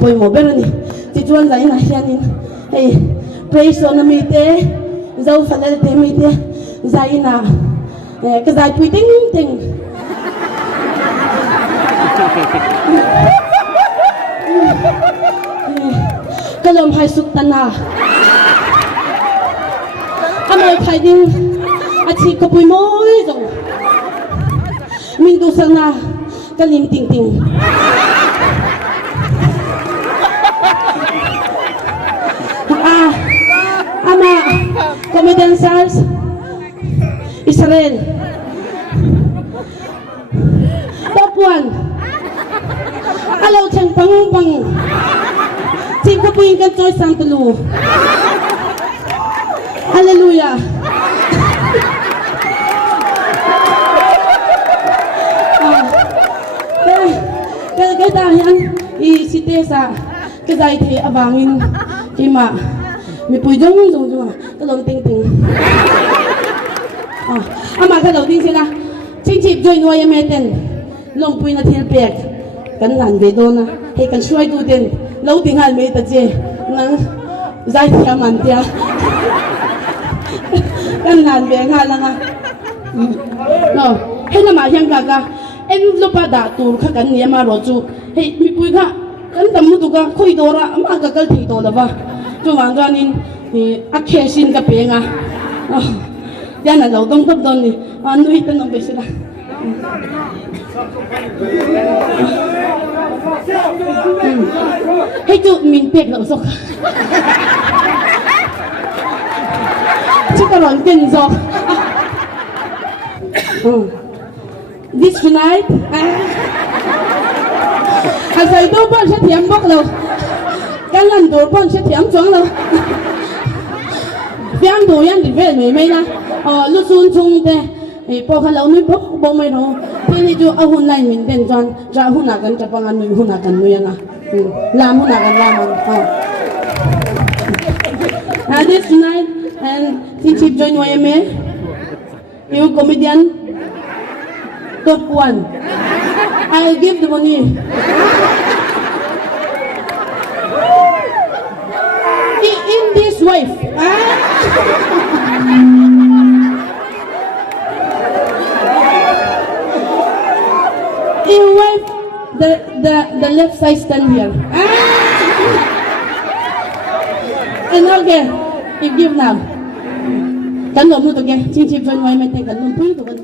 apoi mo berani ti chuan zai na hianin hey praise on mi te zau falal te mi te zai na cái zai pui ting ting cái lom hai suk tana amai khai ding a chi ko pui moi zo min du sana cái lim ting ting ama comedian stars Israel top 1 alo chang pang pang chi ko puin kan choice sang tulu hallelujah cái ta hian i site sa cái dai the awangin kima mi pui jong jong jong cái lom ting ting ama cái đầu tiên sẽ là chính trị join nuôi em ten long pui na thiên pek kan lan ve do na he kan shuai du ten lâu tiếng hàn me ta che nang zai thia man tia kan lan ve nga la nga no he na ma hiang ka ka em lúc ba đã tu khắc cảnh niệm mà rồi chú hey mi bui kha cảnh tầm mu tu ka khoi do ra mà ka kal thi do la ba chú mang ra nín thì ác khe xin ka pe nga ya na lâu đông tấp don ni nuôi tên ông bê sĩ la hey chú mình pek lâu sok chú ka lon tin zo this tonight sai đâu bọn sẽ thiếm bốc lâu cái lần đầu bọn sẽ thiếm choáng lâu phiang đồ yan thì về mấy na lúc xuân chung thế bỏ khăn lâu nuôi bốc bông mấy đâu thế này chú ông này mình tên chọn ra hun nào cần chặt bằng anh nuôi hun nào cần nuôi na làm hun nào cần làm this tonight and team chief join YMA you comedian top 1 I'll give the money in this wife in wife the left side stand here and okay if give now kan lo nu to ke chin chip join wai mai te kan lo pui to kan